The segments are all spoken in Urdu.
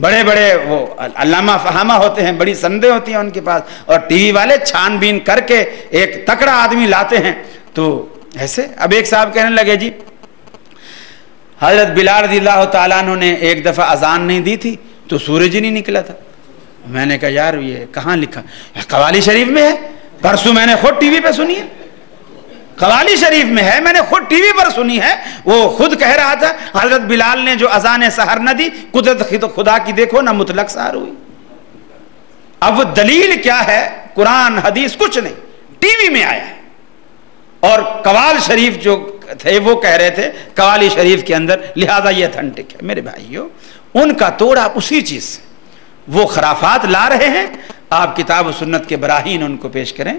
بڑے بڑے وہ علامہ فہامہ ہوتے ہیں، بڑی سندیں ہوتی ہیں ان کے پاس، اور ٹی وی والے چھان بین کر کے ایک تکڑا آدمی لاتے ہیں. تو ایسے اب ایک صاحب کہنے لگے جی حضرت بلال رضی اللہ تعالیٰ عنہ نے ایک دفعہ اذان نہیں دی تھی تو سورج ہی نہیں نکلا تھا. میں نے کہا یار یہ کہاں لکھا؟ قوالی شریف میں ہے، پرسوں میں نے خود ٹی وی پہ سنی ہے، قوالی شریف میں ہے، میں نے خود ٹی وی پر سنی ہے. وہ خود کہہ رہا تھا حضرت بلال نے جو اذان سحر نہ دی، قدرت خدا کی دیکھو نہ مطلق سحر ہوئی. اب وہ دلیل کیا ہے؟ قرآن حدیث کچھ نہیں، ٹی وی میں آیا ہے. اور قوال شریف جو تھے وہ کہہ رہے تھے قوالی شریف کے اندر، لہذا یہ اتھنٹک ہے. میرے بھائیو ان کا توڑ آپ اسی چیز سے، وہ خرافات لا رہے ہیں، آپ کتاب و سنت کے براہین ان کو پیش کریں.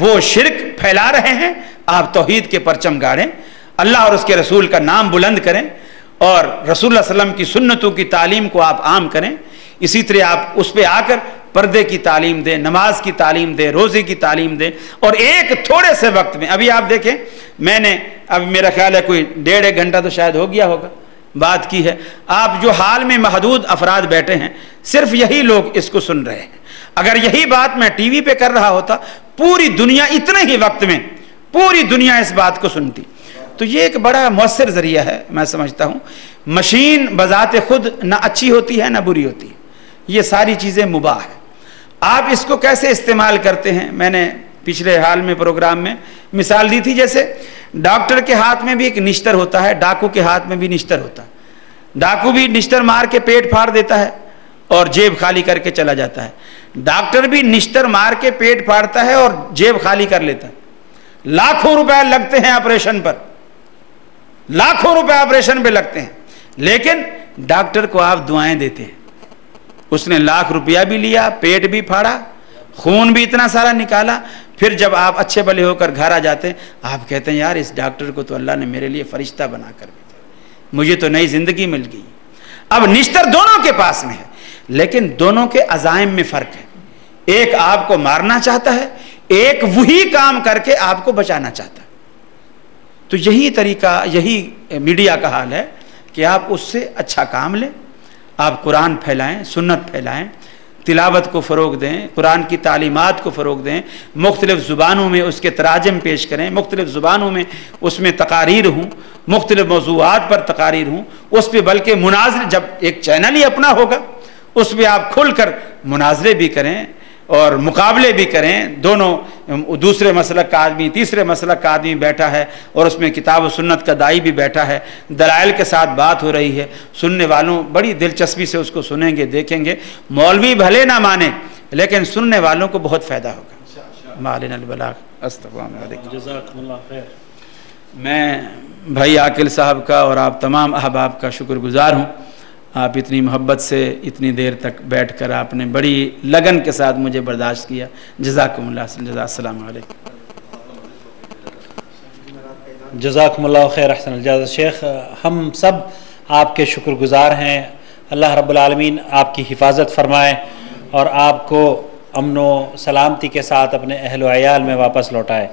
وہ شرک پھیلا رہے ہیں، آپ توحید کے پرچم گاڑیں، اللہ اور اس کے رسول کا نام بلند کریں، اور رسول اللہ علیہ وسلم کی سنتوں کی تعلیم کو آپ عام کریں. اسی طرح آپ اس پہ آ کر پردے کی تعلیم دیں، نماز کی تعلیم دیں، روزے کی تعلیم دیں. اور ایک تھوڑے سے وقت میں، ابھی آپ دیکھیں میں نے اب میرا خیال ہے کوئی 1.5 گھنٹہ تو شاید ہو گیا ہوگا بات کی ہے. آپ جو حال میں محدود افراد بیٹھے ہیں، صرف یہی لوگ اس کو سن رہے ہیں. اگر یہی بات میں ٹی وی پہ کر رہا ہوتا، پوری دنیا اتنے ہی وقت میں پوری دنیا اس بات کو سنتی. تو یہ ایک بڑا مؤثر ذریعہ ہے. میں سمجھتا ہوں مشین بذات خود نہ اچھی ہوتی ہے نہ بری ہوتی ہے، یہ ساری چیزیں مباح ہیں. آپ اس کو کیسے استعمال کرتے ہیں؟ میں نے پچھلے حال میں پروگرام میں مثال دی تھی، جیسے ڈاکٹر کے ہاتھ میں بھی ایک نشتر ہوتا ہے، ڈاکو کے ہاتھ میں بھی نشتر ہوتا ہے. ڈاکو بھی نشتر مار کے پیٹ پھاڑ دیتا ہے اور جیب خالی کر کے چلا جاتا ہے. ڈاکٹر بھی نشتر مار کے پیٹ پھاڑتا ہے اور جیب خالی کر لیتا ہے. لاکھوں روپے لگتے ہیں آپریشن پر، لاکھوں روپے آپریشن پہ لگتے ہیں، لیکن ڈاکٹر کو آپ دعائیں دیتے ہیں. اس نے لاکھ روپیہ بھی لیا، پیٹ بھی پھاڑا، خون بھی اتنا سارا نکالا. پھر جب آپ اچھے بھلے ہو کر گھر آ جاتے ہیں، آپ کہتے ہیں یار اس ڈاکٹر کو تو اللہ نے میرے لیے فرشتہ بنا کر بھیجا، مجھے تو نئی زندگی مل گئی. اب نشتر دونوں کے پاس میں ہے، لیکن دونوں کے عزائم میں فرق ہے. ایک آپ کو مارنا چاہتا ہے، ایک وہی کام کر کے آپ کو بچانا چاہتا ہے. تو یہی طریقہ، یہی میڈیا کا حال ہے کہ آپ اس سے اچھا کام لیں، آپ قرآن پھیلائیں، سنت پھیلائیں، تلاوت کو فروغ دیں، قرآن کی تعلیمات کو فروغ دیں، مختلف زبانوں میں اس کے تراجم پیش کریں، مختلف زبانوں میں اس میں تقاریر ہوں، مختلف موضوعات پر تقاریر ہوں. اس پہ بلکہ مناظرے، جب ایک چینل ہی اپنا ہوگا اس پہ آپ کھل کر مناظرے بھی کریں اور مقابلے بھی کریں. دونوں، دوسرے مسلک کا آدمی تیسرے مسلک کا آدمی بیٹھا ہے اور اس میں کتاب و سنت کا دائی بھی بیٹھا ہے، دلائل کے ساتھ بات ہو رہی ہے. سننے والوں بڑی دلچسپی سے اس کو سنیں گے، دیکھیں گے. مولوی بھلے نہ مانیں لیکن سننے والوں کو بہت فائدہ ہوگا. مالنا البلاغ. السلام علیکم. جزاکم اللہ خیر. میں بھائی عاقل صاحب کا اور آپ تمام احباب کا شکر گزار ہوں. آپ اتنی محبت سے اتنی دیر تک بیٹھ کر آپ نے بڑی لگن کے ساتھ مجھے برداشت کیا. جزاکم اللہ. السلام علیکم. جزاکم اللہ خیر. احسن الجزا شیخ. ہم سب آپ کے شکر گزار ہیں. اللہ رب العالمین آپ کی حفاظت فرمائے اور آپ کو امن و سلامتی کے ساتھ اپنے اہل و عیال میں واپس لوٹائے.